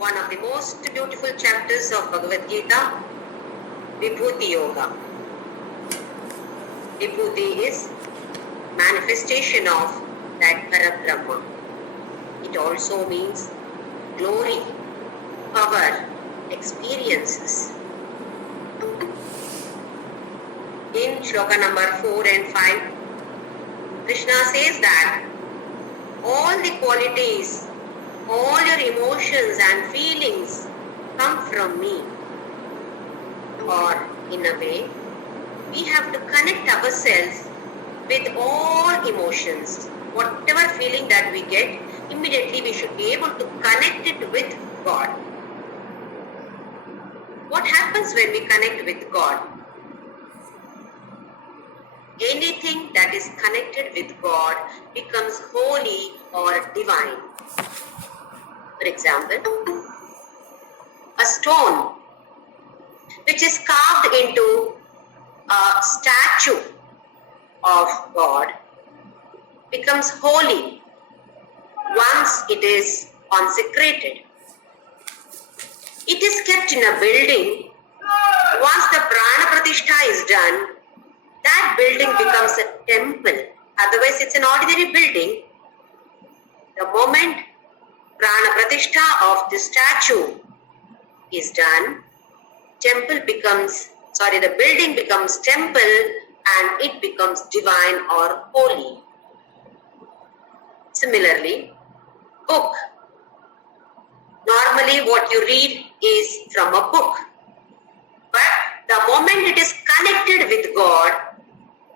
one of the most beautiful chapters of Bhagavadgita, Vibhuti Yoga. Vibhuti is manifestation of that Parabrahma. It also means glory, power, experiences. In Shloka number 4 and 5, Krishna says that all the qualities, all your emotions and feelings come from me. Or in a way, we have to connect ourselves with all emotions. Whatever feeling that we get, immediately we should be able to connect it with God. What happens when we connect with God? Anything that is connected with God becomes holy or divine. For example, a stone which is carved into a statue of God becomes holy once it is consecrated. It is kept in a building. Once the prana pratishtha is done, that building becomes a temple. Otherwise, it's an ordinary building. The moment prana pratishtha of the statue is done, the building becomes temple and it becomes divine or holy. Similarly, book. Normally what you read is from a book. But the moment it is connected with God,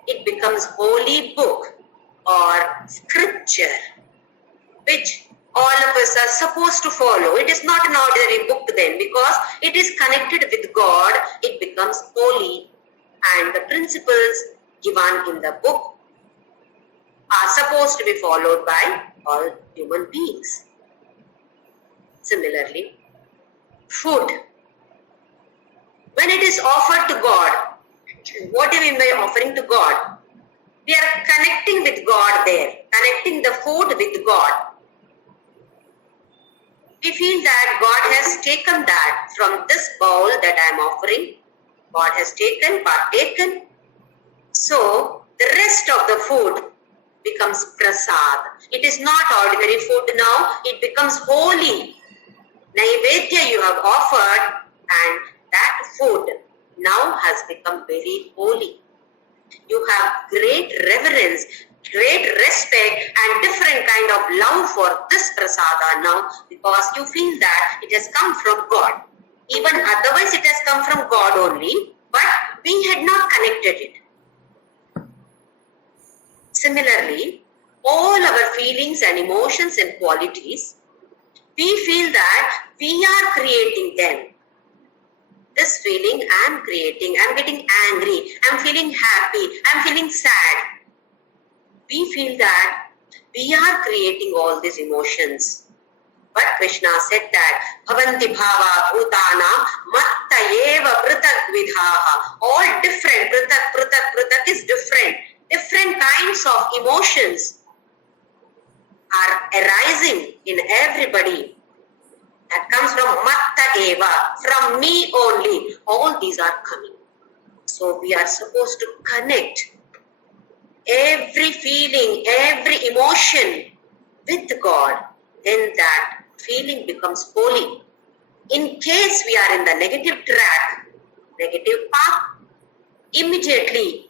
it becomes holy book or scripture, which all of us are supposed to follow. It is not an ordinary book then, because it is connected with God, it becomes holy, and the principles given in the book are supposed to be followed by all human beings. Similarly, food. When it is offered to God, what do you mean by offering to God? We are connecting with God there, connecting the food with God. We feel that God has taken that from this bowl that I am offering. God has partaken. So, the rest of the food becomes prasad. It is not ordinary food now, it becomes holy. Naivedya you have offered, and that food now has become very holy. You have great reverence, great respect and different kind of love for this prasada now, because you feel that it has come from God. Even otherwise it has come from God only, but we had not connected it. Similarly, all our feelings and emotions and qualities, we feel that we are creating them. This feeling I am creating, I am getting angry, I am feeling happy, I am feeling sad. We feel that we are creating all these emotions. But Krishna said that Bhavanti bhava bhutana matta eva pratak vidhaha. All different, pratak is different. Different kinds of emotions are arising in everybody. That comes from matta eva, from me only. All these are coming. So we are supposed to connect every feeling, every emotion with God. Then that feeling becomes holy. In case we are in the negative track, negative path, immediately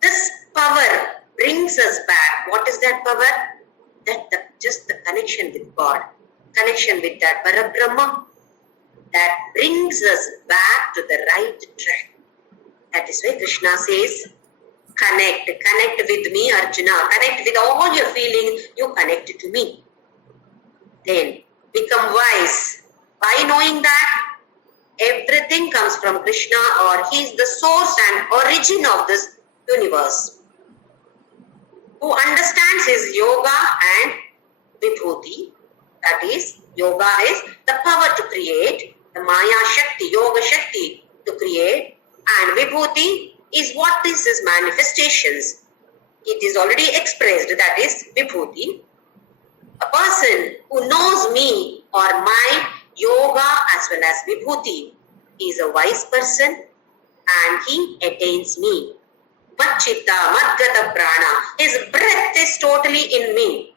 this power brings us back. What is that power? Just the connection with God. Connection with that Parabrahma that brings us back to the right track. That is why Krishna says, connect with me, Arjuna. Connect with all your feelings, you connect to me. Then become wise. By knowing that everything comes from Krishna, or he is the source and origin of this universe. Who understands his yoga and vibhuti, that is, yoga is the power to create, the Maya Shakti, Yoga Shakti to create, and Vibhuti is what is his manifestations. It is already expressed, that is Vibhuti. A person who knows me or my yoga well as Vibhuti. He is a wise person and he attains me. Machchitta, Madgata Prana. His breath is totally in me.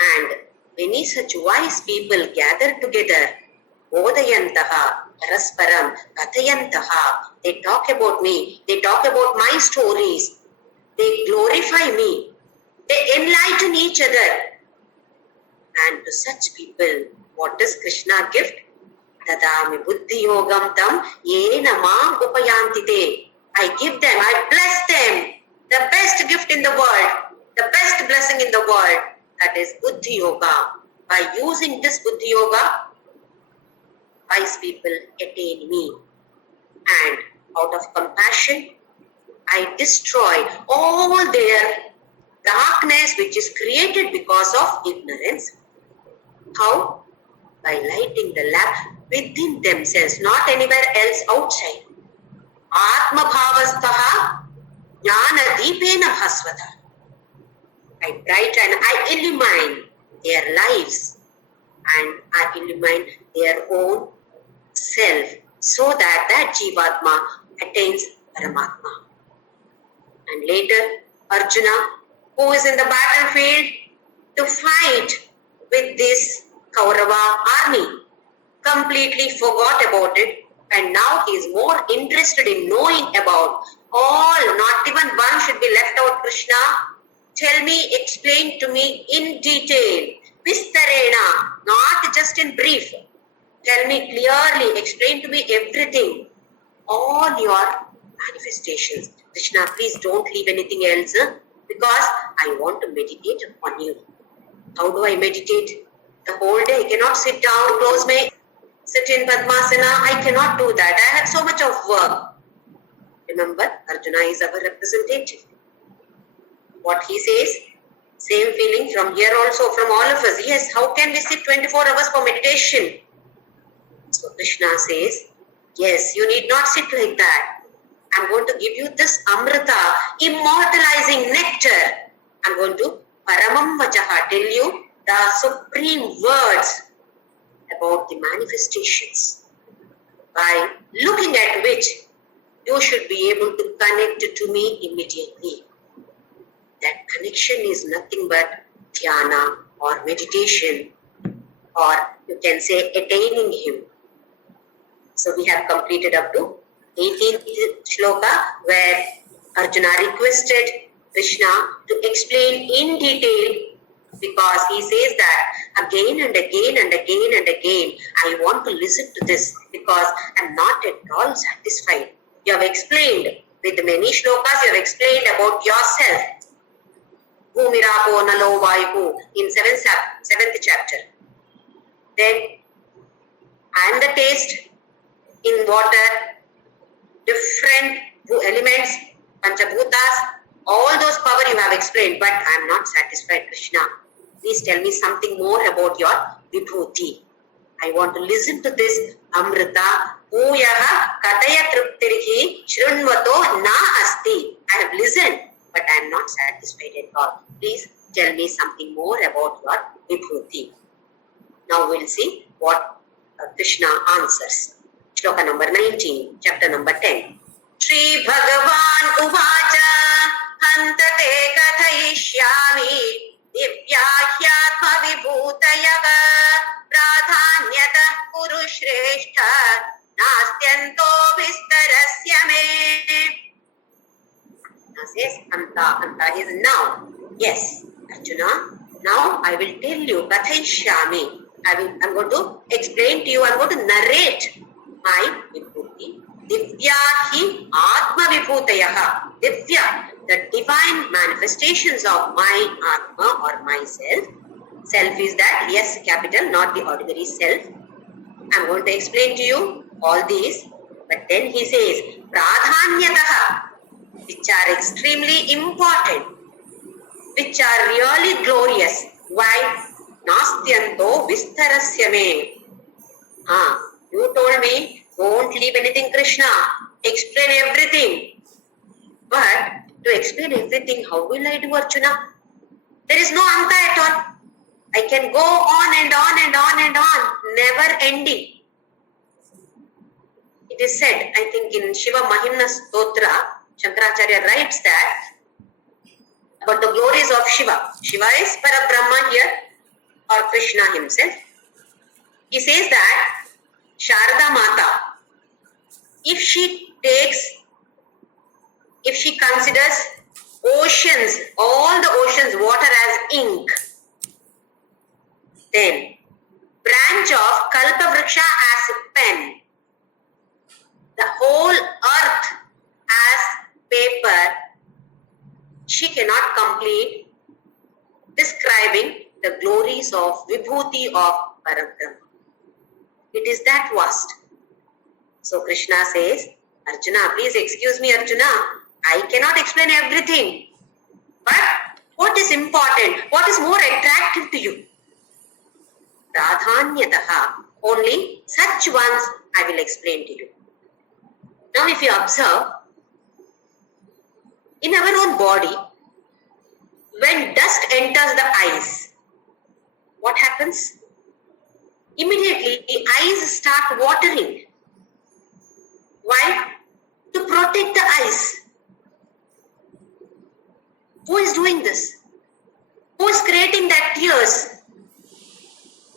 And many such wise people gather together. Odayantaha, Parasparam, Kathayantaha. They talk about me. They talk about my stories. They glorify me. They enlighten each other. And to such people, what does Krishna gift? Dadami buddhi yogam tam yena mam upayantite. I give them, I bless them. The best gift in the world, the best blessing in the world, that is buddhi yoga. By using this buddhi yoga, wise people attain me. And out of compassion, I destroy all their darkness which is created because of ignorance. How? By lighting the lamp within themselves, not anywhere else outside. Atma bhavastaha jnana deepena bhasvata. I brighten and I illumine their lives and I illumine their own self so that that Jivatma attains Paramatma. And later, Arjuna, who is in the battlefield to fight with this Kaurava army, completely forgot about it, and now he is more interested in knowing about all, not even one should be left out. Krishna, tell me, explain to me in detail, Vistarena, not just in brief. Tell me clearly, explain to me everything, all your manifestations. Krishna, please don't leave anything else because I want to meditate upon you. How do I meditate? The whole day I cannot sit down, close my, sit in Padmasana. I cannot do that. I have so much of work. Remember, Arjuna is our representative. What he says, same feeling from here also, from all of us. Yes, how can we sit 24 hours for meditation? So Krishna says, yes, you need not sit like that. I'm going to give you this Amrita, immortalizing nectar. I'm going to Paramam Vachaha, tell you the supreme words about the manifestations, by looking at which you should be able to connect to me immediately. That connection is nothing but dhyana or meditation, or you can say attaining him. So we have completed up to 18th shloka, where Arjuna requested Krishna to explain in detail, because he says that again and again and again and again, I want to listen to this because I'm not at all satisfied. You have explained with many shlokas, you have explained about yourself. Bhumirapo nalo vayu in 7th chapter. Then I am the taste in water, different elements, panchabhutas, all those power you have explained, but I am not satisfied, Krishna. Please tell me something more about your Vibhuti. I want to listen to this Amrita. Puyaha kataya triptirhi shrunvato na asti. I have listened, but I am not satisfied at all. Please tell me something more about your Vibhuti. Now we'll see what Krishna answers. Shloka number 19, chapter number 10. Shri Bhagavan Uvacha Hantate Kathayishyami Divyāhyātma Vibhūtayaga Pradhānyata Kuru Shrestha Nastyanto Vistarasya Me. Now says Anta is now. Yes, Arjuna, now I will tell you Kathayishyami. I'm going to explain to you, I'm going to narrate my Vibhuti. Divyahi Atma Vibhutayaha. Divya, the divine manifestations of my Atma or myself. Self is that, yes, capital, not the ordinary self. I'm going to explain to you all these. But then he says, Pradhanyataha, which are extremely important, which are really glorious. Why? Nastyanto Vistarasya Me. You told me, don't leave anything, Krishna. Explain everything. But to explain everything, how will I do, Arjuna? There is no anta at all. I can go on and on and on and on, never ending. It is said, I think in Shiva Mahimna Stotra, Shankaracharya writes that about the glories of Shiva. Shiva is Parabrahma here, or Krishna himself. He says that Sharada Mata, if she considers oceans, all the oceans, water as ink, then branch of Kalpavriksha as pen, the whole earth as paper, she cannot complete describing the glories of Vibhuti of Parabrahma. It is that vast. So Krishna says, Arjuna, please excuse me, Arjuna, I cannot explain everything. But what is important? What is more attractive to you? Pradhanyataha. Only such ones I will explain to you. Now if you observe, in our own body, when dust enters the eyes, what happens? Immediately the eyes start watering. Why? To protect the eyes. Who is doing this? Who is creating that tears?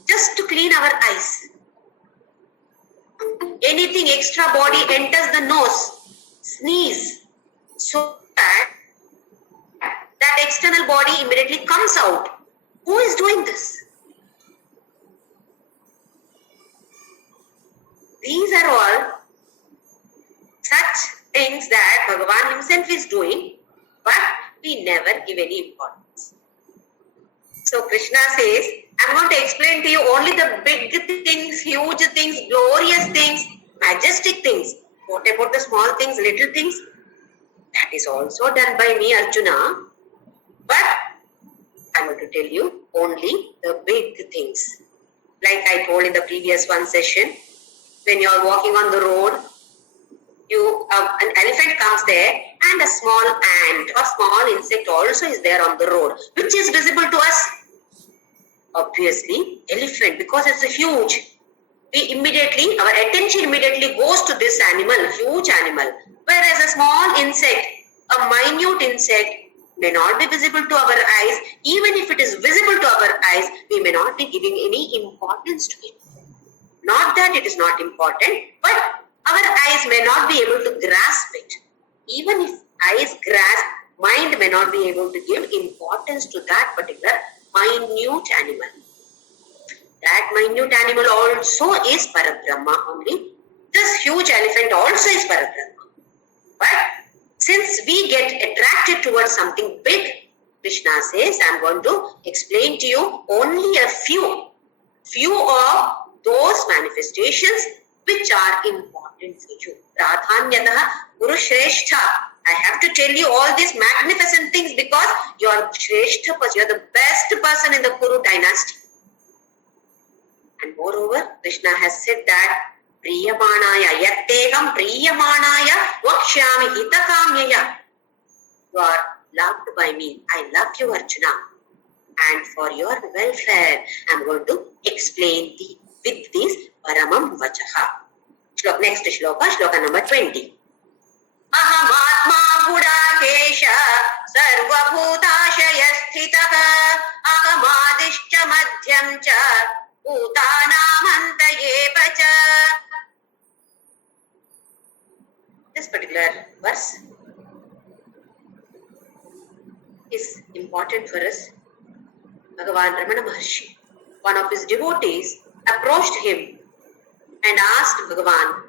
Just to clean our eyes. Anything extra body enters the nose, sneeze, so that external body immediately comes out. Who is doing this? These are all such things that Bhagavan himself is doing, but we never give any importance. So Krishna says, I'm going to explain to you only the big things, huge things, glorious things, majestic things. What about the small things, little things? That is also done by me, Arjuna. But I'm going to tell you only the big things. Like I told in the previous one session, when you are walking on the road, an elephant comes there and a small ant or small insect also is there on the road. Which is visible to us? Obviously, elephant, because it's a huge. Our attention immediately goes to this animal, huge animal. Whereas a small insect, a minute insect, may not be visible to our eyes. Even if it is visible to our eyes, we may not be giving any importance to it. Not that it is not important, but our eyes may not be able to grasp it. Even if eyes grasp, mind may not be able to give importance to that particular minute animal. That minute animal also is Parabrahma only. This huge elephant also is Parabrahma. But since we get attracted towards something big, Krishna says, I'm going to explain to you only a few of those manifestations which are important for you. Pradhanyataha Guru Shrestha. I have to tell you all these magnificent things because you are Shrestha, you are the best person in the Kuru dynasty. And moreover, Krishna has said that Priyamanaya Yatteham Priyamanaya Vakshyami Hitakamyaya. You are loved by me. I love you, Arjuna. And for your welfare, I am going to explain with this Paramam Vachaha. Next shloka, shloka number 20. Aham Atma Gudakesha Sarva Bhutashaya Sthitaha Ahamadishcha Madhyam Cha Bhutanamantayeva. This particular verse is important for us. Bhagavan Ramana Maharshi, one of his devotees, approached him and asked Bhagavan,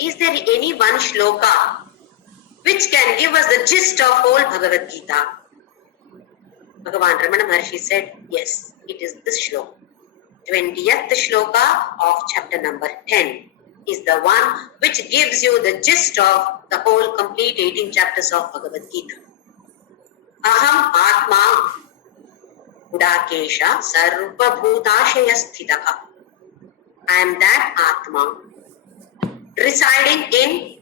is there any one shloka which can give us the gist of whole Bhagavadgita? Bhagavan Ramana Maharshi said, yes, it is this shloka. 20th shloka of chapter number 10 is the one which gives you the gist of the whole complete 18 chapters of Bhagavad Gita. Aham Atma Gudakesha Sarva Bhutashaya Sthitaha. I am that Atma residing in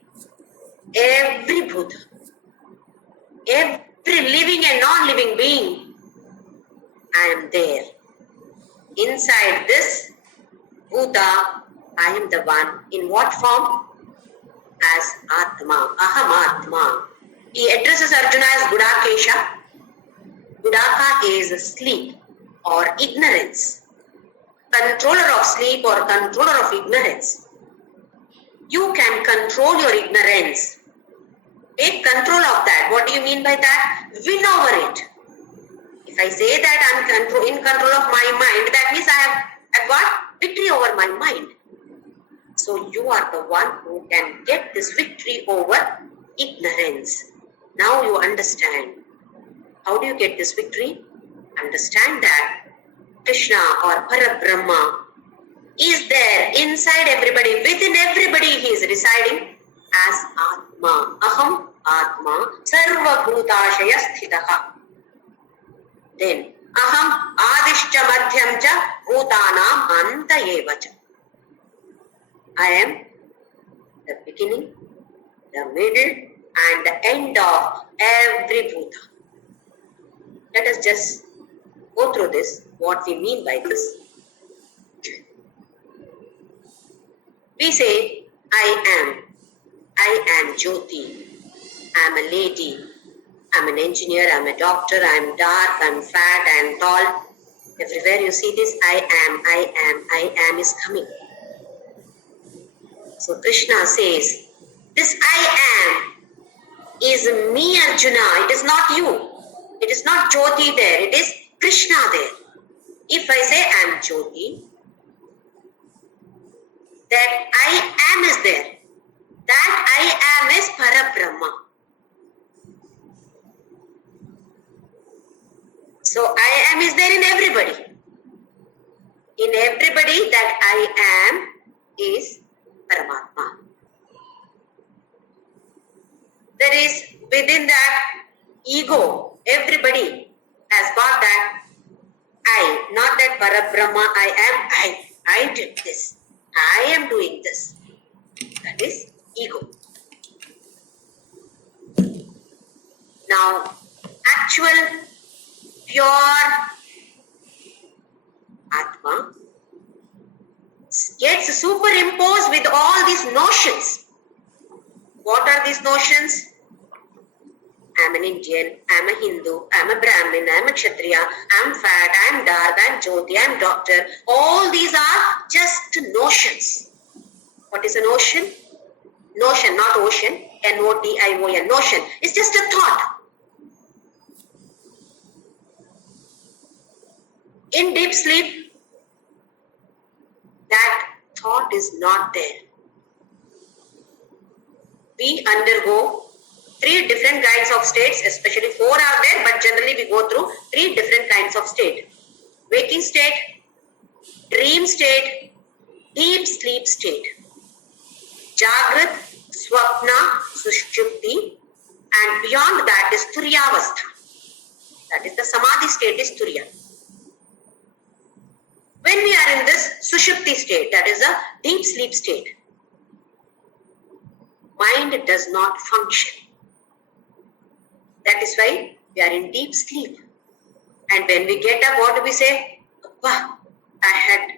every Bhuta, every living and non-living being. I am there. Inside this Bhuta, I am the one. In what form? As Atma, Aham Atma. He addresses Arjuna as Gudakesha. Gudaka is sleep or ignorance. Controller of sleep or controller of ignorance. You can control your ignorance. Take control of that. What do you mean by that? Win over it. If I say that I'm in control of my mind, that means I've got victory over my mind. So you are the one who can get this victory over ignorance. Now you understand. How do you get this victory? Understand that Krishna or Parabrahma is there inside everybody, within everybody he is residing as Atma. Aham Atma Sarva Bhutashaya Sthitaha. Then Aham Adishcha Madhyam Cha Bhutanam Anta Evacha. I am the beginning, the middle and the end of every Bhuta. Let us just go through this, what we mean by this. We say, I am JYOTHI, I am a lady, I am an engineer, I am a doctor, I am dark, I am fat, I am tall. Everywhere you see this, I am is coming. So Krishna says, this I am is me Arjuna, it is not you. It is not JYOTHI there, it is Krishna there. If I say I am JYOTHI, that I am is there. That I am is Parabrahma. So I am is there in everybody. In everybody that I am is Paramatma. There is within that ego, everybody has got that I, not that Parabrahma, I did this. I am doing this. That is ego. Now, actual pure Atma gets superimposed with all these notions. What are these notions? I am an Indian, I am a Hindu, I am a Brahmin, I am a Kshatriya, I am fat, I am dark, I am JYOTHI, I am doctor. All these are just notions. What is a notion? Notion, not ocean. N-O-T-I-O-N. Notion. It's just a thought. In deep sleep, that thought is not there. We undergo 3 different kinds of states, especially 4 are there, but generally we go through 3 different kinds of state. Waking state, dream state, deep sleep state. Jagrat, Swapna, Sushupti, and beyond that is Turyavastha. That is the Samadhi state is Turya. When we are in this Sushupti state, that is a deep sleep state, mind does not function. That is why we are in deep sleep. And when we get up, what do we say? Wow, I had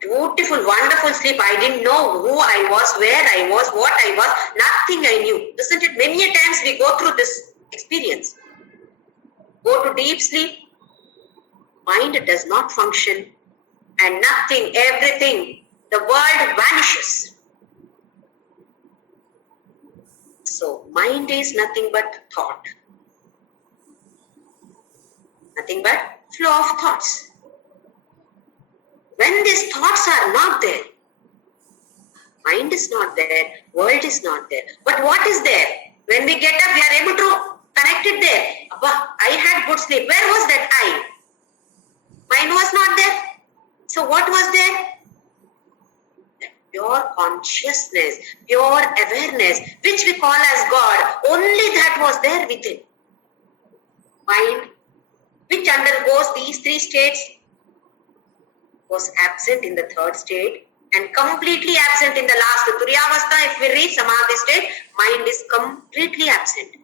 beautiful, wonderful sleep. I didn't know who I was, where I was, what I was. Nothing I knew. Isn't it? Many a times we go through this experience. Go to deep sleep. Mind does not function. And nothing, everything, the world vanishes. So mind is nothing but thought. Nothing but flow of thoughts. When these thoughts are not there, mind is not there, world is not there. But what is there? When we get up, we are able to connect it there. Abba, I had good sleep. Where was that I? Mind was not there. So what was there? That pure consciousness, pure awareness, which we call as God, only that was there within. Mind, which undergoes these 3 states, was absent in the 3rd state and completely absent in the last Turyavastha. If we reach Samadhi state, mind is completely absent.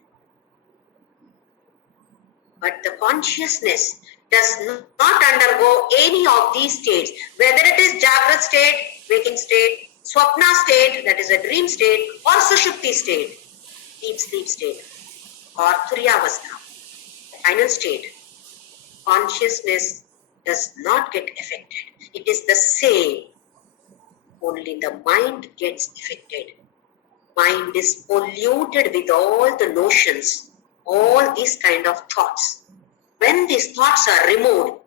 But the consciousness does not undergo any of these states, whether it is Jagrat state, waking state, Swapna state, that is a dream state, or Sushupti state, deep sleep state, or Turyavastha, final state. Consciousness does not get affected. It is the same. Only the mind gets affected. Mind is polluted with all the notions, all these kind of thoughts. When these thoughts are removed,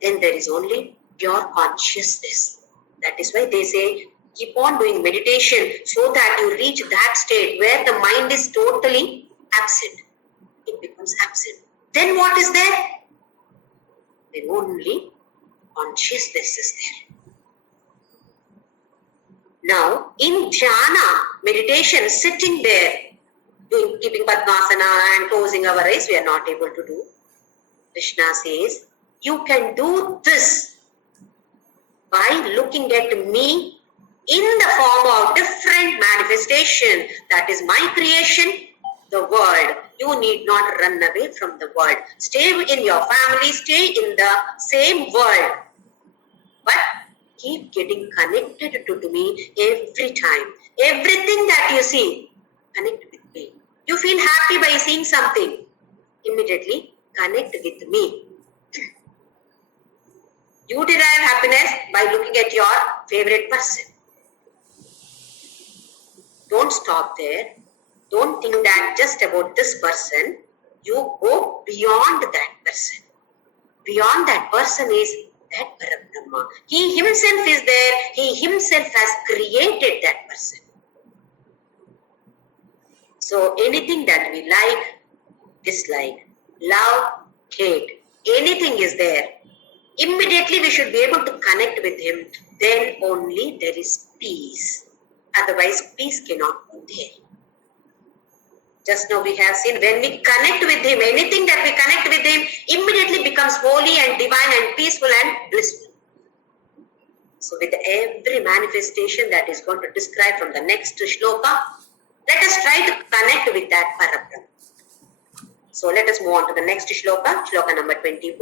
then there is only pure consciousness. That is why they say, keep on doing meditation so that you reach that state where the mind is totally absent. It becomes absent. Then what is there? Then only consciousness is there. Now, in dhyana, meditation, sitting there, keeping Padmasana and closing our eyes, we are not able to do. Krishna says, you can do this by looking at me in the form of different manifestation. That is my creation, the world. You need not run away from the world. Stay in your family, stay in the same world. But keep getting connected to me every time. Everything that you see, connect with me. You feel happy by seeing something, immediately connect with me. You derive happiness by looking at your favorite person. Don't stop there. Don't think that just about this person. You go beyond that person. Beyond that person is that Parabrahma. He himself is there. He himself has created that person. So anything that we like, dislike, love, hate, anything is there. Immediately we should be able to connect with him. Then only there is peace. Otherwise peace cannot be there. Just now we have seen, when we connect with him, anything that we connect with him immediately becomes holy and divine and peaceful and blissful. So with every manifestation that is going to describe from the next shloka, let us try to connect with that Parabrahma. So let us move on to the next shloka, shloka number 21.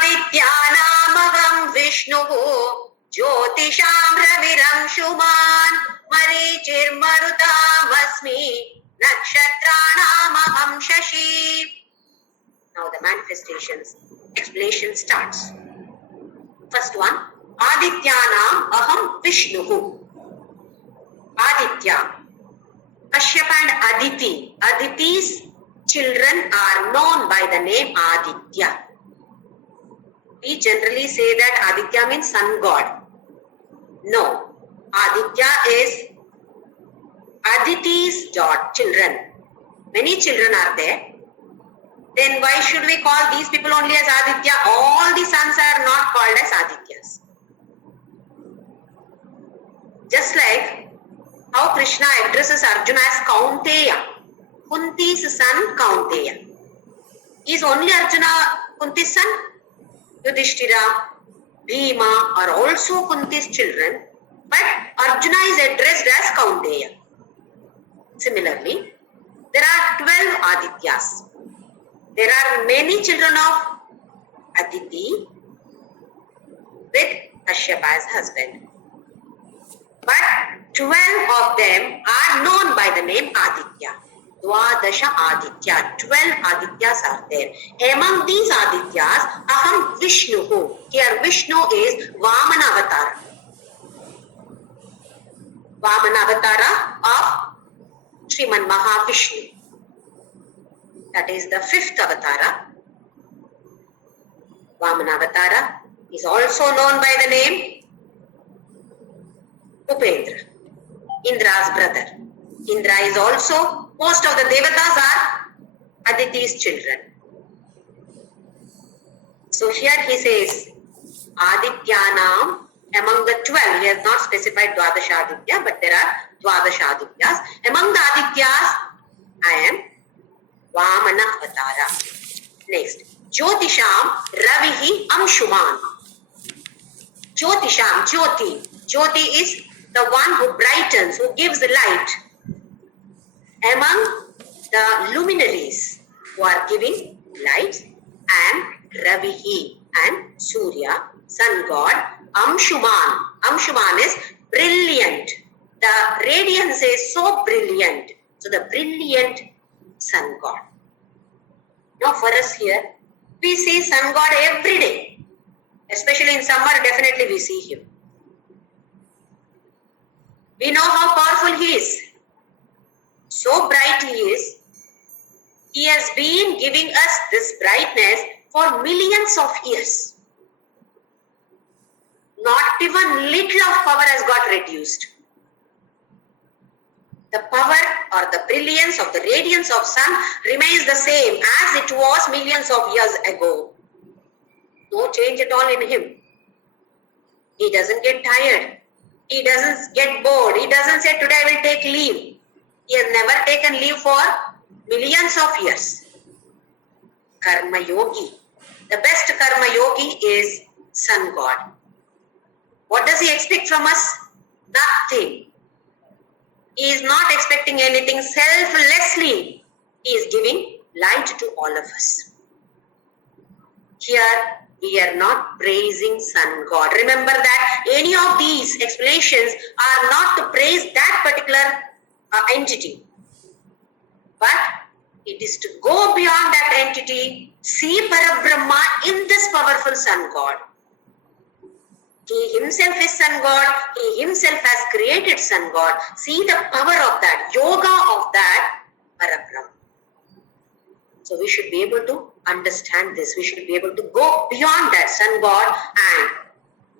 Adityanamagam Vishnuhu Jyotisham Raviram Shuman Marichir Marutam Asmi Nakshatranamaham Shashi. Now the manifestations explanation starts. First one, Adityanam Aham Vishnuhu. Aditya, Kashyapa and Aditi. Aditi's children are known by the name Aditya. We generally say that Aditya means sun god. No, Aditya is Aditi's children. Many children are there. Then why should we call these people only as Aditya? All the sons are not called as Adityas. Just like how Krishna addresses Arjuna as Kaunteya, Kunti's son Kaunteya. Is only Arjuna Kunti's son? Yudhishthira, Bhima are also Kunti's children, but Arjuna is addressed as Kaunteya. Similarly, there are 12 Adityas. There are many children of Aditi with Kashyapa as husband. But 12 of them are known by the name Aditya. Dwadasha Aditya. 12 Adityas are there. Among these Adityas, Aham Vishnuhu. Here Vishnu is Vamana Avatara. Vamana Avatara of Sriman Mahavishnu. That is the 5th Avatara. Vamana Avatara is also known by the name Upendra, Indra's brother. Indra is also, most of the Devatas are Aditi's children. So here he says, Adityanam, among the 12, he has not specified Dwadasha Aditya, but there are Dwadasha Adityas. Among the Adityas, I am Vamana Avatara. Next, Jyotisham Ravihi Amshuman. Jyotisham, Jyoti. Jyoti is the one who brightens, who gives the light. Among the luminaries who are giving light, and Ravihi and Surya, sun god, Amshuman. Amshuman is brilliant. The radiance is so brilliant. So the brilliant sun god. Now for us here, we see sun god every day. Especially in summer, definitely we see him. We know how powerful he is. So bright he is. He has been giving us this brightness for millions of years. Not even little of power has got reduced. The power or the brilliance of the radiance of sun remains the same as it was millions of years ago. No change at all in him. He doesn't get tired. He doesn't get bored. He doesn't say, today I will take leave. He has never taken leave for millions of years. Karma Yogi. The best Karma Yogi is Sun God. What does he expect from us? Nothing. He is not expecting anything selflessly. He is giving light to all of us. Here, we are not praising Sun God. Remember that any of these explanations are not to praise that particular entity. But it is to go beyond that entity, see Parabrahma in this powerful Sun God. He himself is Sun God. He himself has created Sun God. See the power of that, yoga of that Parabrahma. So we should be able to understand this. We should be able to go beyond that Sun God and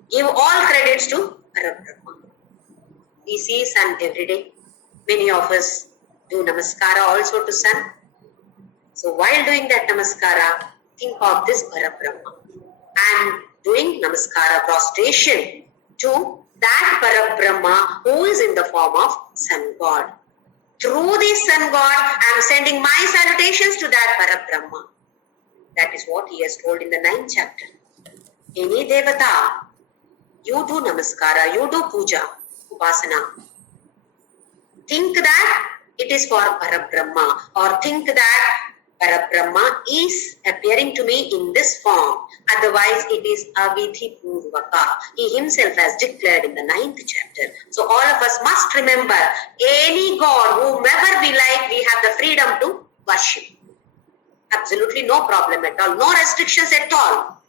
give all credits to Parabrahma. We see Sun every day. Many of us do Namaskara also to Sun. So while doing that Namaskara, think of this Parabrahma and doing Namaskara prostration to that Parabrahma who is in the form of Sun God. Through this Sun God, I am sending my salutations to that Parabrahma. That is what he has told in the 9th chapter. Any Devata, you do Namaskara, you do Puja, Upasana. Think that it is for Parabrahma, or think that Parabrahma is appearing to me in this form. Otherwise, it is Avidhi Purvaka. He himself has declared in the 9th chapter. So all of us must remember, any God, whomever we like, we have the freedom to worship. Absolutely no problem at all. No restrictions at all.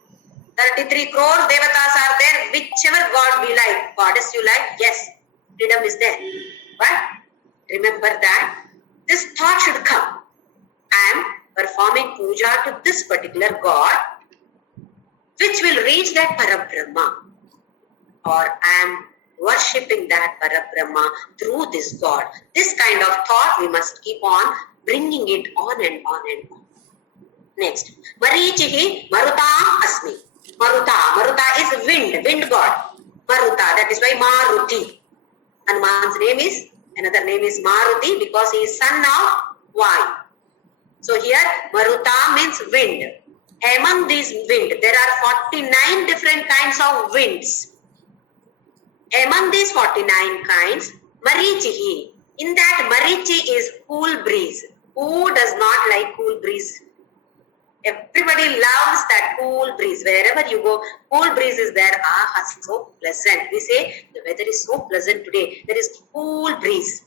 33 crore devatas are there. Whichever God we like, goddess you like, yes, freedom is there. But remember that this thought should come. I am performing puja to this particular God, which will reach that Parabrahma. Or I am worshipping that Parabrahma through this God. This kind of thought we must keep on bringing it on and on and on. Next, Marichihi Marutam Asmi. Maruta is wind God. Maruta, that is why Maruti. Hanuman's another name is Maruti because he is son of Vayu. So here Maruta means wind. Among these wind, there are 49 different kinds of winds. Among these 49 kinds, Marichihi. In that Marichi is cool breeze. Who does not like cool breeze? Everybody loves that cool breeze. Wherever you go, cool breeze is there. So pleasant. We say the weather is so pleasant today. There is cool breeze.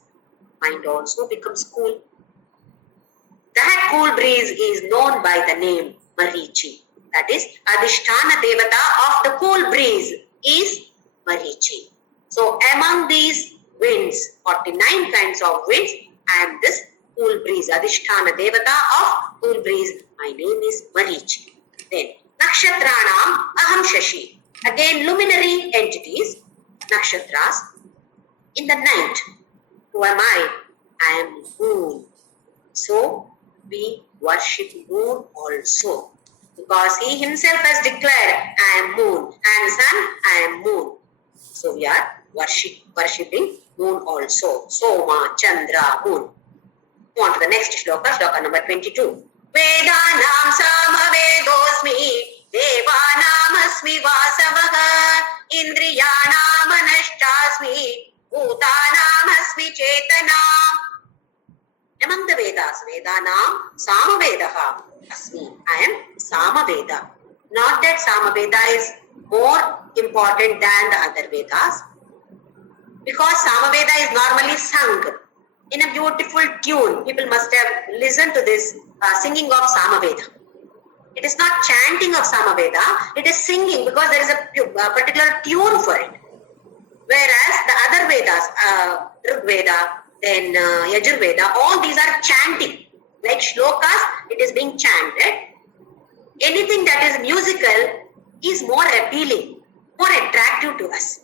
Mind also becomes cool. That cool breeze is known by the name Marichi. That is Adhisthana Devata of the cool breeze is Marichi. So among these winds, 49 kinds of winds, I am this cool breeze. Adhisthana Devata of cool breeze. My name is Marichi. Then Nakshatranam Aham Shashi. Again luminary entities, Nakshatras. In the night, who am I? I am moon. So we worship moon also. Because he himself has declared, I am moon. And sun, I am moon. So we are worshipping moon also. Soma, Chandra, moon. Go on to the next shloka, shloka number 22. Vedanam samavedosmi, devanam asmi vasavaha, indriyanam anashtasmi, bhutanam asmi chetana. Among the Vedas, Vedanam Samavedaha Asmi. I am Samaveda. Not that Samaveda is more important than the other Vedas, because Samaveda is normally sung in a beautiful tune. People must have listened to this singing of Samaveda. It is not chanting of Samaveda, it is singing, because there is a particular tune for it. Whereas the other Vedas, Rig Veda, then Yajurveda, all these are chanting. Like Shlokas, it is being chanted. Anything that is musical is more appealing, more attractive to us.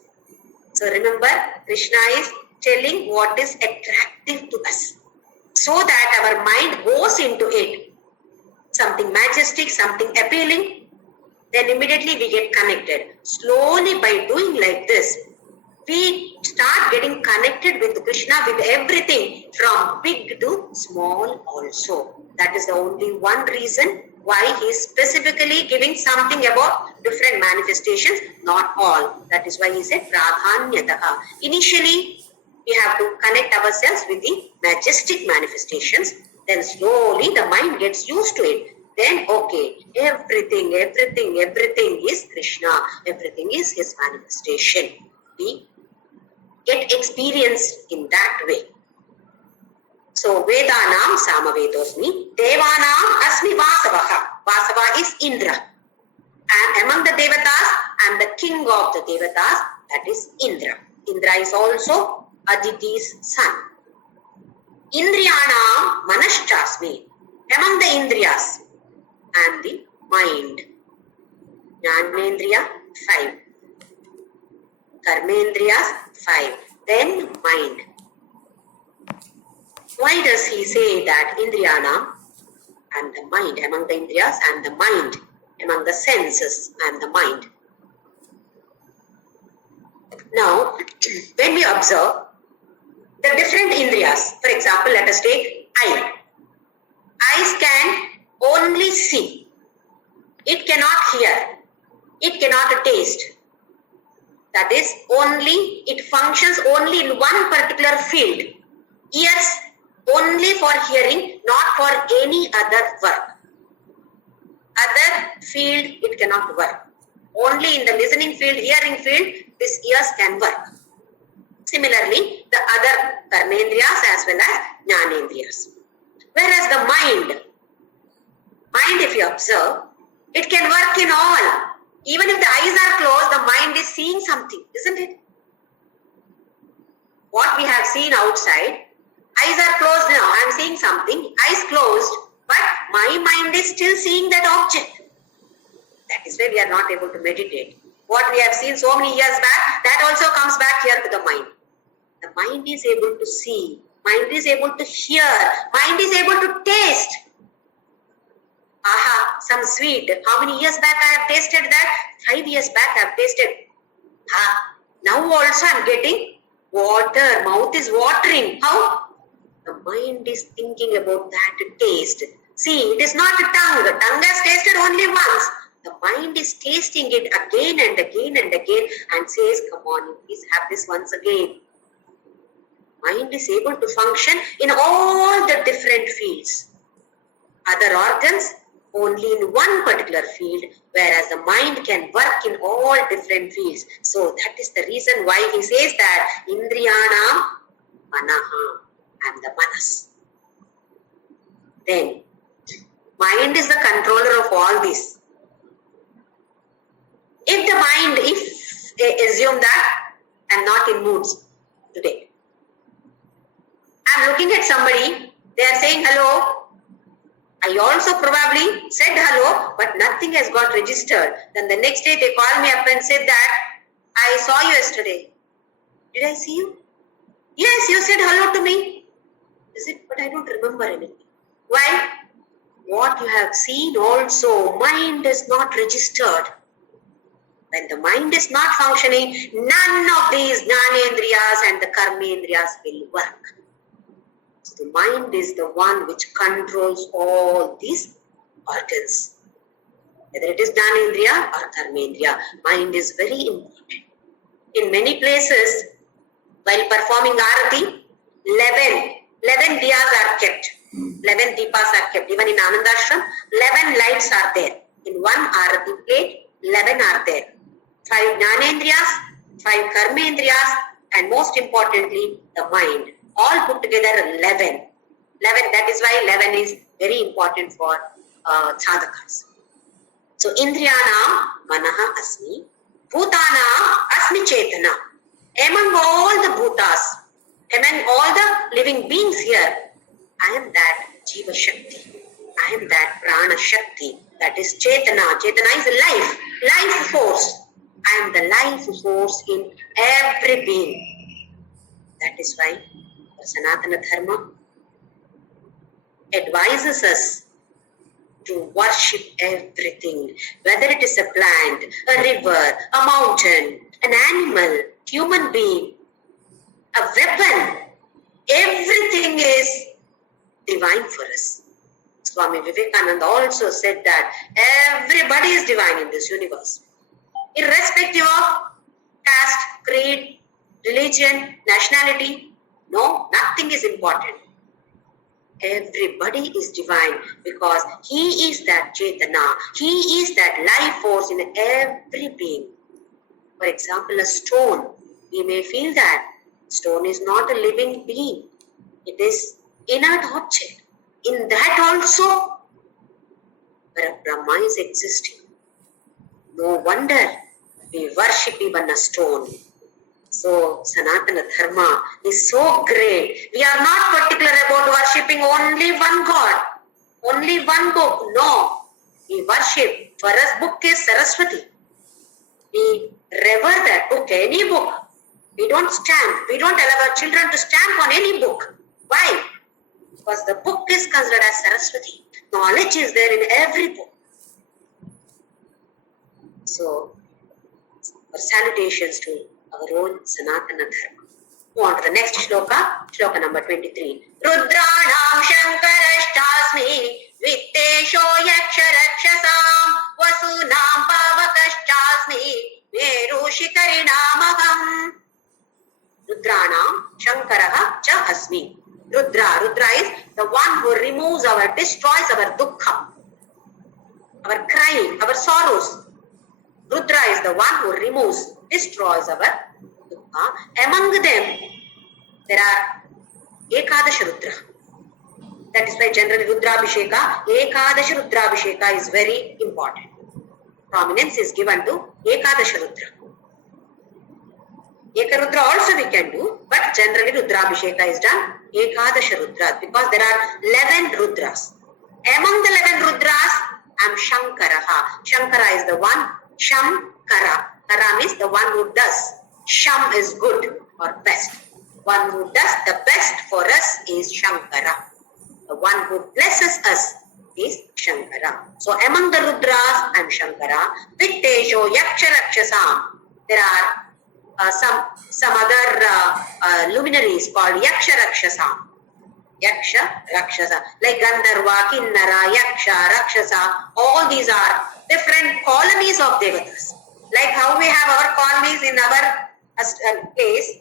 So remember, Krishna is telling what is attractive to us, so that our mind goes into it. Something majestic, something appealing, then immediately we get connected. Slowly, by doing like this, we start getting connected with Krishna, with everything from big to small also. That is the only one reason why he is specifically giving something about different manifestations, not all. That is why he said pradhanyataha. Initially, we have to connect ourselves with the majestic manifestations. Then slowly the mind gets used to it. Then okay, everything is Krishna. Everything is his manifestation. We get experience in that way. So Vedanam Samavedosmi, Devanam Asmi Vasavaha. Vasava is Indra. And among the Devatas, I am the king of the Devatas, that is Indra. Indra is also Aditi's son. Indriyanam Manashchasmi. Among the Indriyas, I am the mind. Jnanendriya, 5. Karmendriyas, 5. Then mind. Why does he say that Indriyana and the mind? Among the Indriyas and the mind. Among the senses and the mind. Now, when we observe the different Indriyas, for example, let us take eye. Eyes can only see. It cannot hear. It cannot taste. That is, it functions only in one particular field. Ears only for hearing, not for any other work. Other field, it cannot work. Only in the listening field, hearing field, these ears can work. Similarly, the other karmendriyas as well as jnanendriyas. Whereas the mind, if you observe, it can work in all. Even if the eyes are closed, the mind is seeing something, isn't it? What we have seen outside, eyes are closed now, I am seeing something, eyes closed, but my mind is still seeing that object. That is why we are not able to meditate. What we have seen so many years back, that also comes back here to the mind. The mind is able to see, mind is able to hear, mind is able to taste. Aha, some sweet. How many years back I have tasted that? 5 years back I have tasted. Now also I am getting water, mouth is watering. How? The mind is thinking about that taste. See, it is not a tongue. The tongue has tasted only once. The mind is tasting it again and again and again and says, come on, please have this once again. Mind is able to function in all the different fields. Other organs only in one particular field, whereas the mind can work in all different fields. So that is the reason why he says that Indriyanam Manaha and the Manas. Then, mind is the controller of all this. If the mind, assume that I am not in moods today. I am looking at somebody, they are saying hello. I also probably said hello, but nothing has got registered. Then the next day they called me up and said that, I saw you yesterday. Did I see you? Yes, you said hello to me. Is it? But I don't remember anything. Why? What you have seen also, mind is not registered. When the mind is not functioning, none of these jnanendriyas and the karmendriyas will work. So the mind is the one which controls all these organs. Whether it is jnanendriya or karmendriya, mind is very important. In many places, while performing arati, 11 11 diyas are kept. 11 deepas are kept. Even in Anandashram, 11 lights are there. In one arati plate, 11 are there. 5 jnanendriyas, 5 karmendriyas, and most importantly, the mind. All put together 11. 11, that is why 11 is very important for sadhakas. So, indriyanam manaha asmi, bhutanam asmi chetana. Among all the bhutas, among all the living beings here, I am that Jiva Shakti. I am that Prana Shakti. That is Chetana. Chetana is life, life force. I am the life force in every being. That is why the Sanatana Dharma advises us to worship everything, whether it is a plant, a river, a mountain, an animal, human being, a weapon. Everything is divine for us. Swami Vivekananda also said that everybody is divine in this universe. Irrespective of caste, creed, religion, nationality, no, nothing is important. Everybody is divine because he is that Chetana. He is that life force in every being. For example, a stone. We may feel that stone is not a living being. It is inert object. In that also, Brahma is existing. No wonder we worship even a stone. So, Sanatana Dharma is so great. We are not particular about worshipping only one God, only one book. No, we worship. For us, book is Saraswati. We revere that book, any book. We don't stamp. We don't allow our children to stamp on any book. Why? Because the book is considered as Saraswati. Knowledge is there in every book. So, our salutations to our own Sanatana Dharma. Move on to the next shloka, shloka number 23. Rudranam Shankarashtasmi Vittesho Yaksha Rakshasam Vasunam Pavakashtasmi Meru Shikarinamaham. Rudranam Shankaraha Cha Asmi. Rudra is the one who removes destroys our dukkha, our crying, our sorrows. Rudra is the one who removes, destroys our dukkha. Among them, there are Ekadash Rudra. That is why generally Rudrabhisheka, Ekadash Rudrabhisheka is very important. Prominence is given to Ekadash Rudra. Ekarudra also we can do, but generally Rudrabhisheka is done Ekadasha Rudra because there are 11 Rudras. Among the 11 Rudras, I am Shankaraha. Shankara is the one, Shamkara. Kara means the one who does. Sham is good or best. One who does the best for us is Shankara. The one who blesses us is Shankara. So among the Rudras, I am Shankara. Vittesho Yaksha Rakshasam. There are some other luminaries called Yaksha Rakshasa. Yaksha Rakshasa. Like Gandharva, Kinnara, Yaksha, Rakshasa. All these are different colonies of Devatas. Like how we have our colonies in our place,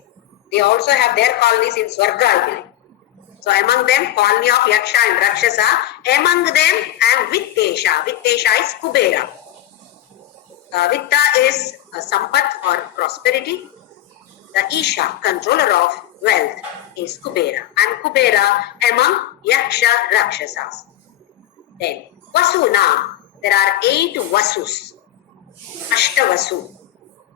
they also have their colonies in Swarga, I believe. So among them, colony of Yaksha and Rakshasa. Among them, I am Vittesha. Vittesha is Kubera. Vitta is Sampat or prosperity. The Isha, controller of wealth, is Kubera. And Kubera among Yaksha Rakshasas. Then Vasuna, there are 8 Vasus. Ashta Vasu.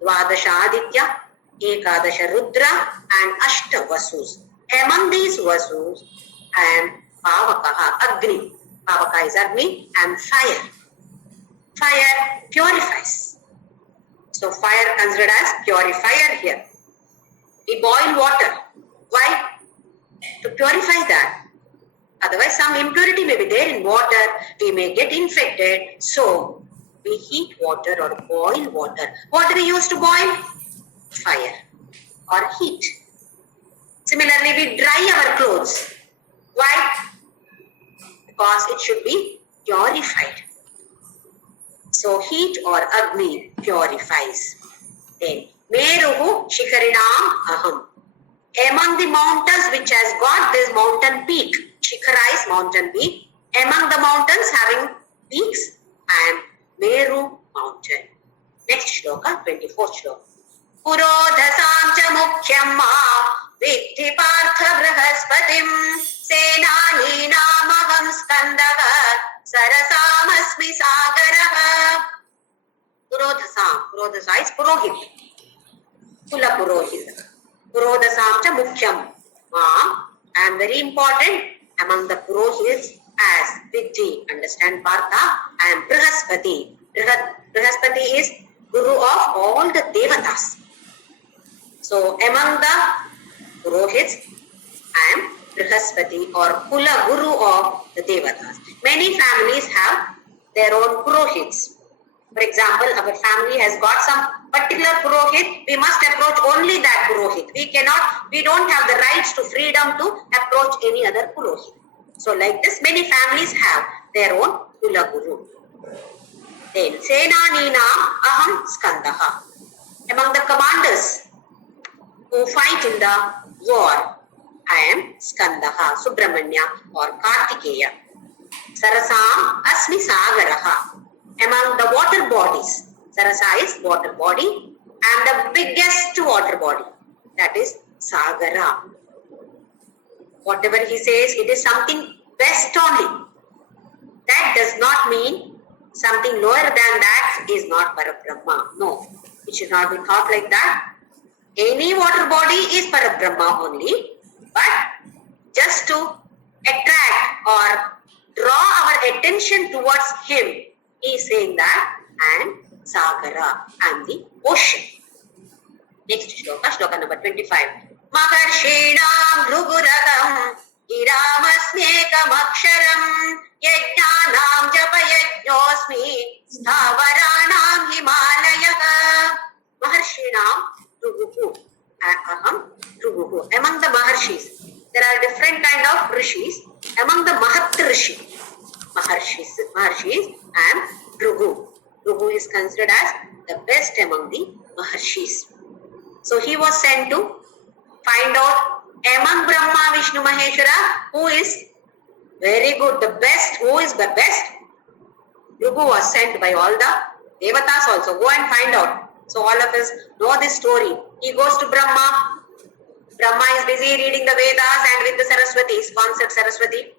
Dvadasha Aditya, Ekadasha Rudra and Ashta Vasus. Among these Vasus, I am Pavakaha, Agni. Pavaka is Agni and fire. Fire purifies. So fire considered as purifier here. We boil water. Why? To purify that. Otherwise some impurity may be there in water. We may get infected. So we heat water or boil water. What do we use to boil? Fire or heat. Similarly, we dry our clothes. Why? Because it should be purified. So heat or Agni purifies. Then Meruhu Shikarinam Aham. Among the mountains which has got this mountain peak, Shikhara is mountain peak. Among the mountains having peaks, I am Meru mountain. Next shloka, 24th shloka. Purodhasam cha mukhyam ma vidhi partha brahaspatim senani namaham skandava sarasamasmi sagaraha. Purodhasa is Purohit. Kula Purohit. Purodhasam cha mukhyam ma, I am very important among the Purohits as Vidhi. Understand Partha? I am Brihaspati. Brihaspati is Guru of all the Devatas. So among the Purohits, I am Brihaspati or Kula Guru of the Devatas. Many families have their own Purohits. For example, our family has got some particular Purohit, we must approach only that Purohit. We don't have the rights to freedom to approach any other Purohit. So like this, many families have their own Kula Guru. Then, Senaninam Aham Skandaha. Among the commanders who fight in the war, I am Skandaha, Subramanya or Kartikeya. Sarasam Asmi Sagaraha. Among the water bodies, Sarasa is water body and the biggest water body, that is Sagara. Whatever he says, it is something best only. That does not mean something lower than that is not Parabrahma. No, it should not be thought like that. Any water body is Parabrahma only, but just to attract or draw our attention towards him, he is saying that I am Sagara, I am the ocean. Next shloka, shloka number 25. Maharshinam Bhruguragam Giramasmekam Aksharam Yajnanam Japayajnosmi Stavaranam Himalayaka. Maharshinam Bhruguhu. Aham Bhruguhu. Among the Maharshis, there are different kind of Rishis. Among the Mahat Rishi, Maharshis, I am Bhrugu. Bhrugu is considered as the best among the Maharshis. So he was sent to find out among Brahma, Vishnu, Maheshwara, who is very good, the best, who is the best. Bhrugu was sent by all the Devatas also. Go and find out. So all of us know this story. He goes to Brahma. Brahma is busy reading the Vedas and with the Saraswati, sponsored Saraswati.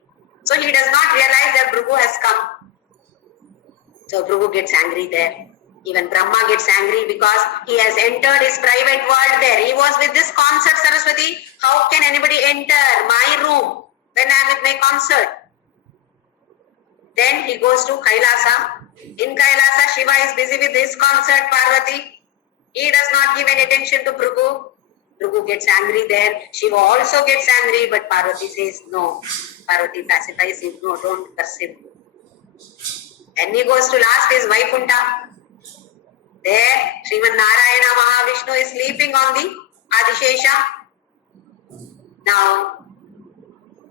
So he does not realize that Bhrugu has come. So Bhrugu gets angry there. Even Brahma gets angry because he has entered his private world there. He was with this concert Saraswati. How can anybody enter my room when I am with my concert? Then he goes to Kailasa. In Kailasa, Shiva is busy with his concert, Parvati. He does not give any attention to Bhrugu. Bhrugu gets angry there. Shiva also gets angry, but Parvati says no. Parvati pacifies him. No, don't curse him. And he goes to last is Vaikunta. There, Srimad Narayana Mahavishnu is sleeping on the Adishesha. Now,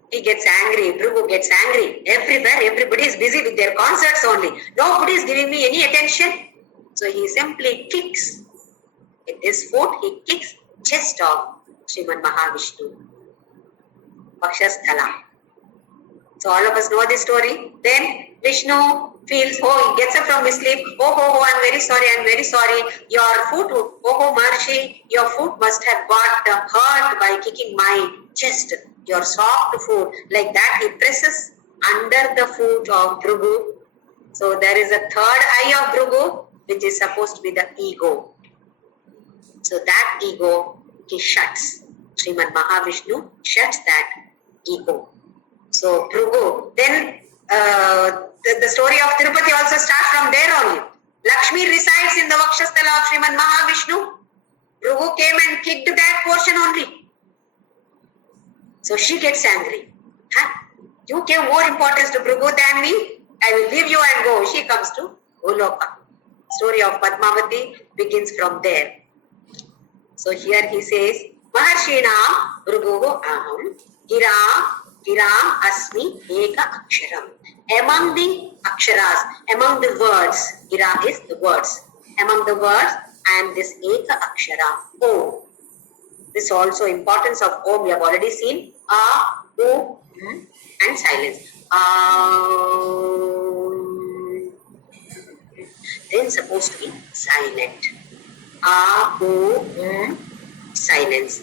he gets angry. Bhrugu gets angry. Everywhere, everybody is busy with their concerts only. Nobody is giving me any attention. So he simply kicks. With his foot, he kicks chest of Srimad Mahavishnu. Pakshasthala. So all of us know this story. Then Vishnu feels, he gets up from his sleep. I'm very sorry. Your foot, Maharshi, your foot must have got hurt by kicking my chest. Your soft foot. Like that, he presses under the foot of Bhrugu. So there is a third eye of Bhrugu, which is supposed to be the ego. So that ego, he shuts. Srimad Mahavishnu shuts that ego. So Bhrugu, then the story of Tirupati also starts from there only. Lakshmi resides in the Vakshasthala of Srimad Mahavishnu. Bhrugu came and kicked that portion only. So she gets angry. You gave more importance to Bhrugu than me. I will leave you and go. She comes to Goloka. Story of Padmavati begins from there. So here he says, Maharshinam Bhrugu aham Giram asmi eka aksharam. Among the aksharas, among the words, Gira is the words. Among the words, I am this eka akshara. Oh. This also importance of Om we have already seen. U, and silence. Then supposed to be silent. Silence.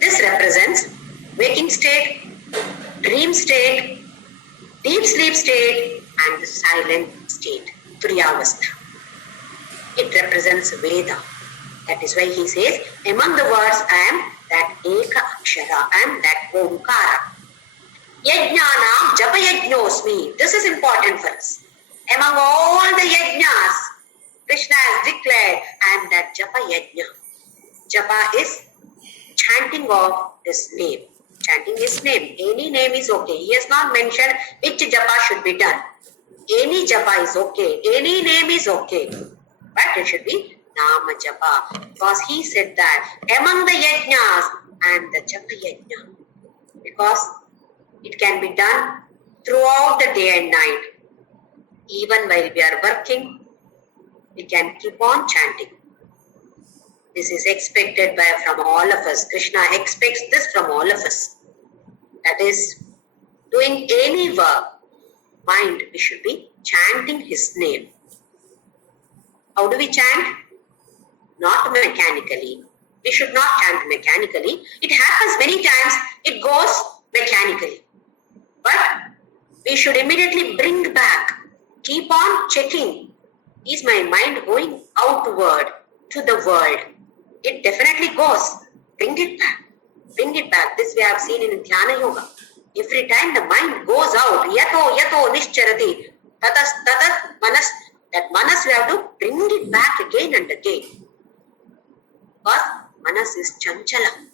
This represents waking state, dream state, deep sleep state, and the silent state, Turyavastha. It represents Veda. That is why he says, among the words I am that Eka Akshara, I am that Omkara. Yajnanam Japa Yajnosmi. This is important for us. Among all the yajnas, Krishna has declared, I am that Japa Yajna. Japa is chanting of his name. Chanting his name. Any name is okay. He has not mentioned which japa should be done. Any japa is okay. Any name is okay. But it should be Nama Japa. Because he said that among the yajnas and the Japa Yajna. Because it can be done throughout the day and night. Even while we are working, we can keep on chanting. This is expected from all of us. Krishna expects this from all of us. That is, doing any work, mind, we should be chanting his name. How do we chant? Not mechanically. We should not chant mechanically. It happens many times, it goes mechanically. But we should immediately bring back. Keep on checking. Is my mind going outward to the world? It definitely goes. Bring it back. Bring it back. This we have seen in Dhyana Yoga. Every time the mind goes out, yato nischarati, tatas manas, that manas we have to bring it back again and again. Because manas is chanchala.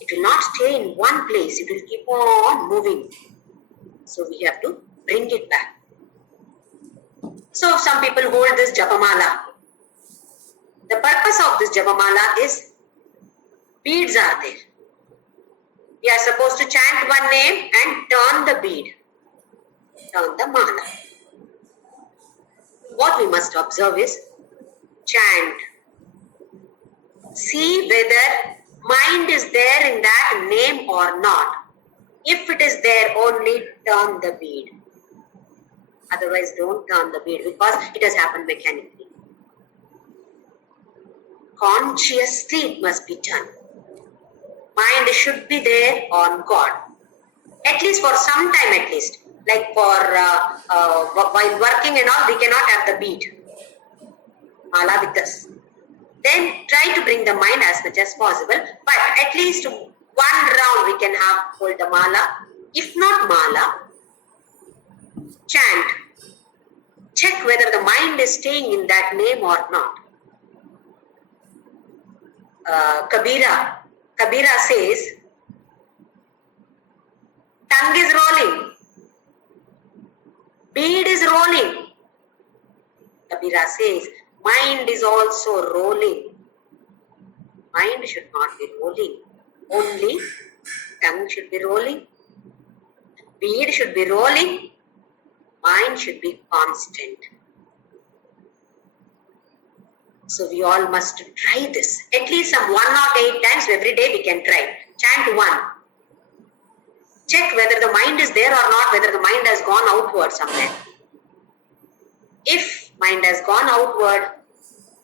It will not stay in one place. It will keep on moving. So we have to bring it back. So some people hold this japamala. The purpose of this japamala is beads are there. We are supposed to chant one name and turn the bead. Turn the mala. What we must observe is chant. See whether mind is there in that name or not. If it is there, only turn the bead. Otherwise, don't turn the bead because it has happened mechanically. Consciously it must be done. Mind should be there on God. At least for some time at least. Like for while working and all, we cannot have the bead. Mala with us. Then try to bring the mind as much as possible. But at least one round we can hold the mala. If not mala, chant. Check whether the mind is staying in that name or not. Kabira says, tongue is rolling, bead is rolling. Kabira says, mind is also rolling. Mind should not be rolling. Only tongue should be rolling, bead should be rolling, mind should be constant. So we all must try this. At least some 1 or 8 times every day we can try. Chant 1. Check whether the mind is there or not, whether the mind has gone outward somewhere. If mind has gone outward,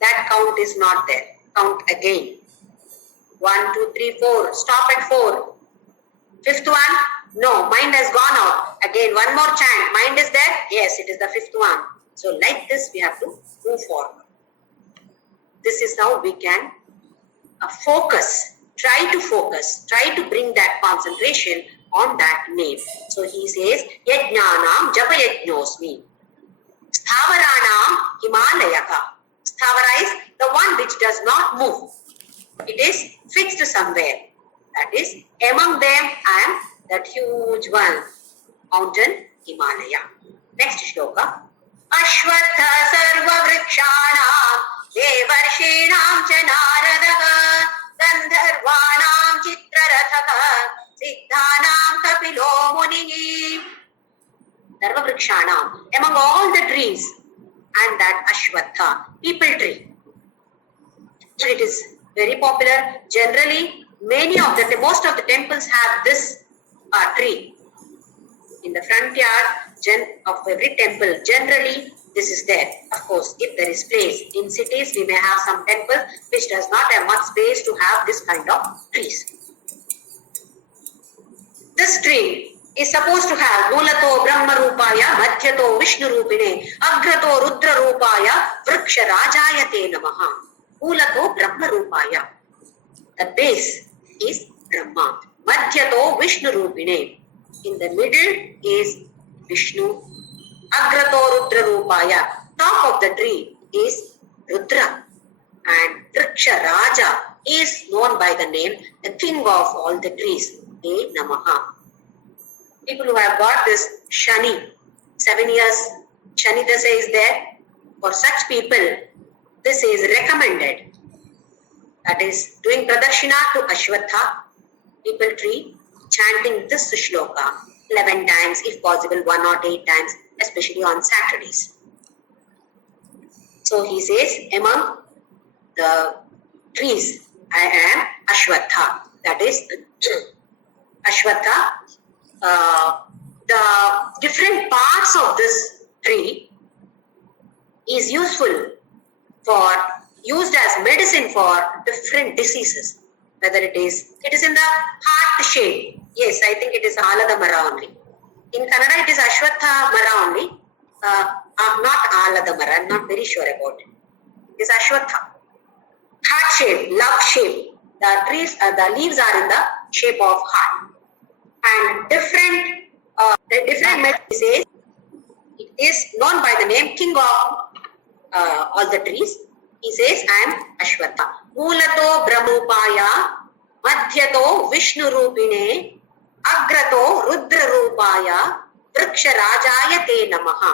that count is not there. Count again. 1, 2, 3, 4. Stop at 4. 5th one? No, mind has gone out. Again, one more chant. Mind is there? Yes, it is the 5th one. So like this we have to move forward. This is how we can focus. Try to bring that concentration on that name. So he says, Yajnanam Japa Yajnosmi. Stavaranam Himalayaka. Stavara is the one which does not move. It is fixed somewhere. That is, among them I am that huge one, mountain Himalaya. Next shloka. Ashwatha sarva vrikshanam devarshinam cha naradaha gandharvanam chitraratha siddhanam kapilo munihi. Sarva vrikshanam, among all the trees, and that Ashwatha, people tree. So it is Very popular. Generally, most of the temples have this tree. In the front yard of every temple, generally this is there. Of course, if there is place. In cities, we may have some temples which does not have much space to have this kind of trees. This tree is supposed to have Mulato Brahma Rupaya, Madhyato Vishnu Rupine, Agrato Rudra Rupaya, Vriksha Rajayate Namaha. Mulato Brahma Rupaya. The base is Brahma. Madhyato Vishnu Rupine. In the middle is Vishnu. Agrato Rudra Rupaya. Top of the tree is Rudra. And Vriksha Raja is known by the name the king of all the trees. Te Namaha. People who have got this Shani, 7 years Shani Dasa is there. For such people, this is recommended. That is doing Pradakshina to Ashwatha, people tree, chanting this Shloka 11 times, if possible 1 or 8 times, especially on Saturdays. So he says, among the trees, I am Ashwatha. That is Ashwatha. The different parts of this tree is used as medicine for different diseases. Whether it is in the heart shape. Yes, I think it is Alada Mara only. In Kannada it is Ashwatha Mara only. Not Alada Mara, I'm not very sure about it. It is Ashwatha. Heart shape, love shape. The leaves are in the shape of heart. And different medicines, it is known by the name king of all the trees. He says, I am Ashwatha. Mulato Brahmupaya, Madhyato Vishnu Rupine, Agrato Rudra Rupaya, Vriksha Rajaya Te Namaha.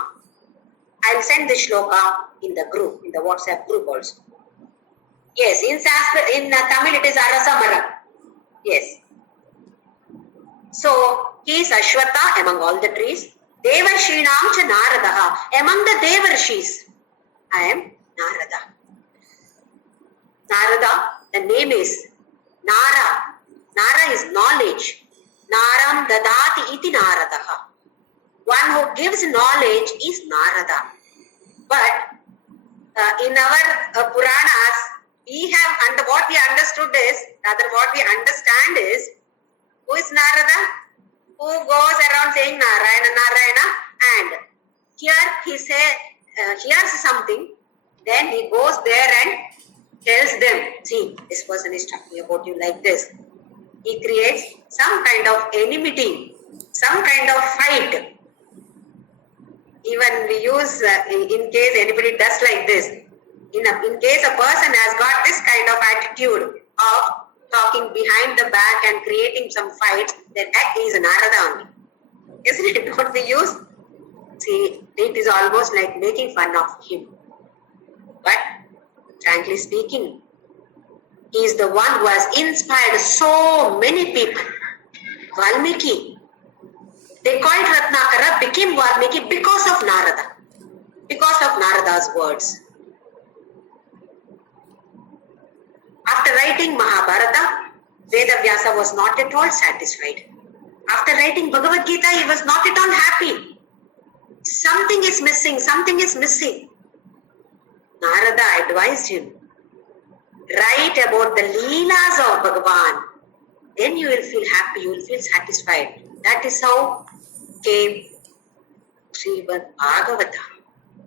I'll send the shloka in the group, in the WhatsApp group also. Yes, in Tamil it is Arasamara. Yes. So, he is Ashwatha among all the trees. Devarshinam cha Naradaha. Among the Devarshis, I am Narada. Narada, the name is Nara. Nara is knowledge. Naram dadati iti Naradaha. One who gives knowledge is Narada. But in our Puranas, we have, and what we understood is, rather what we understand is, who is Narada? Who goes around saying Narayana, Narayana, and here he hears something, then he goes there and tells them, see, this person is talking about you like this. He creates some kind of enmity, some kind of fight. Even we use, in case anybody does like this, in case a person has got this kind of attitude of talking behind the back and creating some fights, then he is Narada only. Isn't it what we use? See, it is almost like making fun of him. But, frankly speaking, he is the one who has inspired so many people. Valmiki, they called Ratnakara, became Valmiki because of Narada. Because of Narada's words. After writing Mahabharata, Vedavyasa was not at all satisfied. After writing Bhagavadgita, he was not at all happy. Something is missing, something is missing. Narada advised him, write about the Leelas of Bhagavan. Then you will feel happy, you will feel satisfied. That is how came Srimad Bhagavata.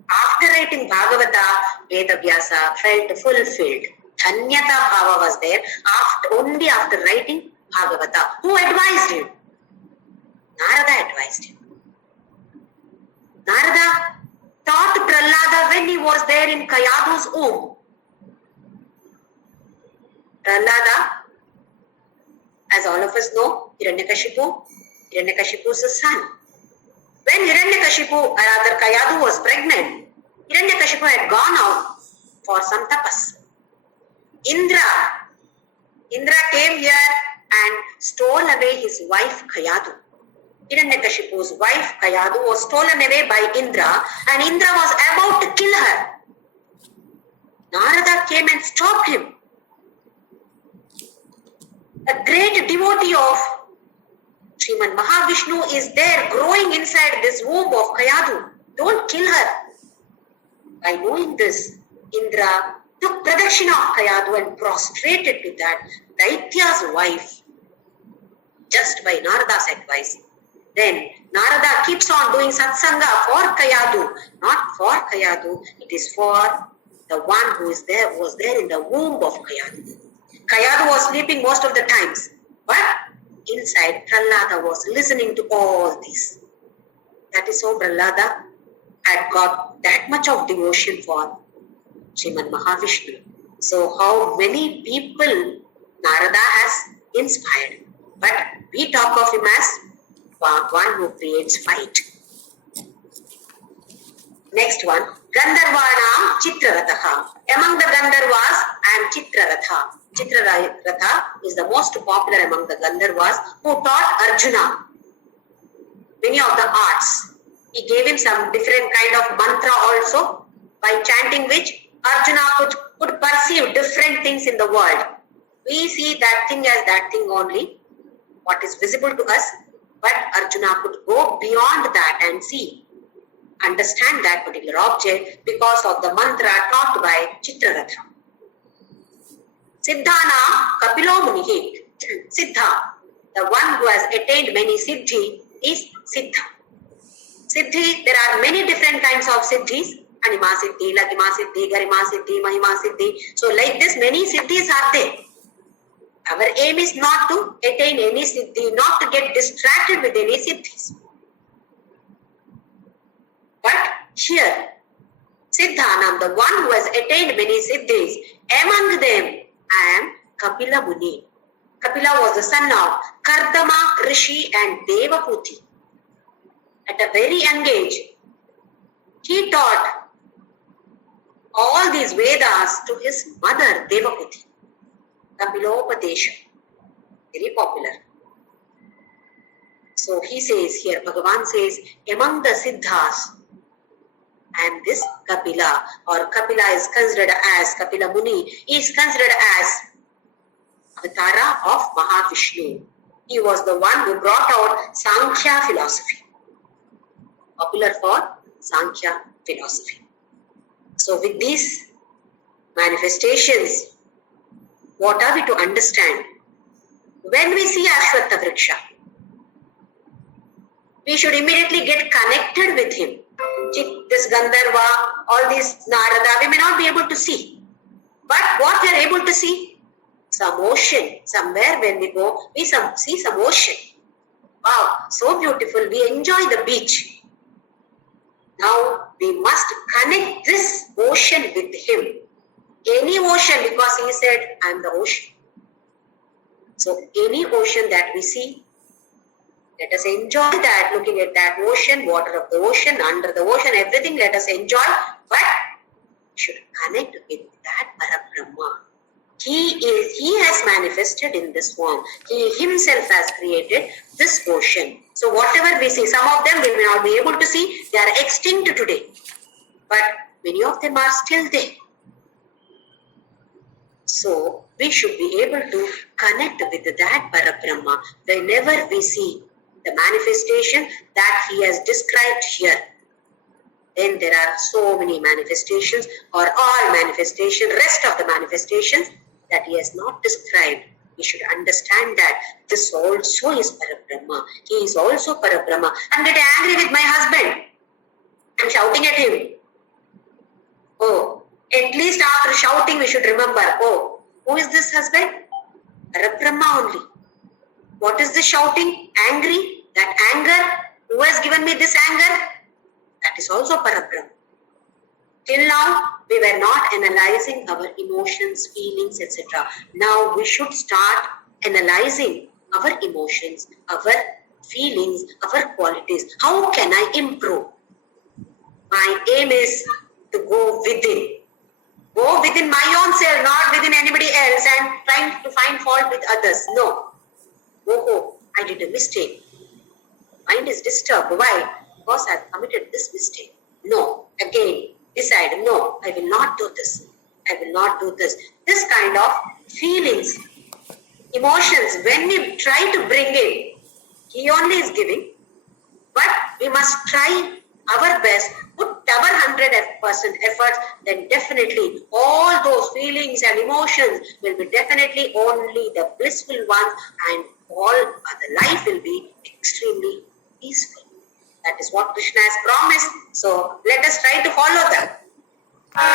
After writing Bhagavata, Vedavyasa felt fulfilled. Dhanyata Bhava was there only after writing Bhagavata. Who advised him? Narada advised him. Narada taught Prahlada when he was there in Kayadu's womb. Prahlada, as all of us know, Hiranyakashipu's son. When Kayadu was pregnant, Hiranyakashipu had gone out for some tapas. Indra came here and stole away his wife Kayadu. Hiranyakashipu's wife Kayadu was stolen away by Indra, and Indra was about to kill her. Narada came and stopped him. A great devotee of Sriman Mahavishnu is there growing inside this womb of Kayadu. Don't kill her. By knowing this, Indra took pradakshina of Kayadu and prostrated to that Daitya's wife just by Narada's advice. Then Narada keeps on doing satsanga for Kayadu, not for Kayadu. It is for the one who was there in the womb of Kayadu. Kayadu was sleeping most of the times, but inside Prahlada was listening to all this. That is how Prahlada had got that much of devotion for Sriman Mahavishnu. So how many people Narada has inspired. But we talk of him as one who creates fight. Next one, Gandharvanam Chitraratha. Among the Gandharvas, I am Chitraratha. Chitraratha is the most popular among the Gandharvas who taught Arjuna many of the arts. He gave him some different kind of mantra also, by chanting which Arjuna could perceive different things in the world. We see that thing as that thing only, what is visible to us, but Arjuna could go beyond that and see, understand that particular object because of the mantra taught by Chitraratha. Siddhana Kapilo Munihi. Siddha, the one who has attained many siddhi, is Siddha. Siddhi, there are many different kinds of siddhis. Anima siddhi, Lagima siddhi, Garima siddhi, Mahima siddhi. So like this, many siddhis are there. Our aim is not to attain any siddhi, not to get distracted with any siddhis. But here, Siddhanam, the one who has attained many siddhis, among them I am Kapila Muni. Kapila was the son of Kardama, Rishi and Devaputi. At a very young age, he taught all these Vedas to his mother Devaputi. Kapilopadesha, very popular. So he says here, Bhagavan says, among the Siddhas, I am this Kapila, or Kapila is considered as, Kapila Muni is considered as Avatara of Mahavishnu. He was the one who brought out Sankhya philosophy, popular for Sankhya philosophy. So with these manifestations, what are we to understand? When we see Ashwatha Vriksha, we should immediately get connected with him. This Gandharva, all this Narada, we may not be able to see. But what we are able to see? Some ocean. Somewhere when we go, we see some ocean. Wow, so beautiful. We enjoy the beach. Now we must connect this ocean with him. Any ocean, because he said, I am the ocean. So any ocean that we see, let us enjoy that, looking at that ocean, water of the ocean, under the ocean, everything let us enjoy, but we should connect with that Parabrahma. He has manifested in this form. He himself has created this ocean. So whatever we see, some of them we may not be able to see, they are extinct today. But many of them are still there. So we should be able to connect with that Parabrahma whenever we see the manifestation that he has described here. Then there are so many manifestations, or all manifestations, rest of the manifestations that he has not described. We should understand that this also is Parabrahma. He is also Parabrahma. I'm getting angry with my husband. I'm shouting at him. Oh, at least after shouting we should remember, oh, who is this husband? Parabrahma only. What is the shouting? Angry? That anger? Who has given me this anger? That is also Parabrahma. Till now, we were not analyzing our emotions, feelings, etc. Now we should start analyzing our emotions, our feelings, our qualities. How can I improve? My aim is to go within. Go within my own self, not within anybody else and trying to find fault with others. No. Oh, I did a mistake. Mind is disturbed. Why? Because I have committed this mistake. No. Again, decide, no, I will not do this. I will not do this. This kind of feelings emotions, when we try to bring in, he only is giving, but we must try our best, put our 100% efforts, then definitely all those feelings and emotions will be definitely only the blissful ones, and all other life will be extremely peaceful. That is what Krishna has promised. So let us try to follow that.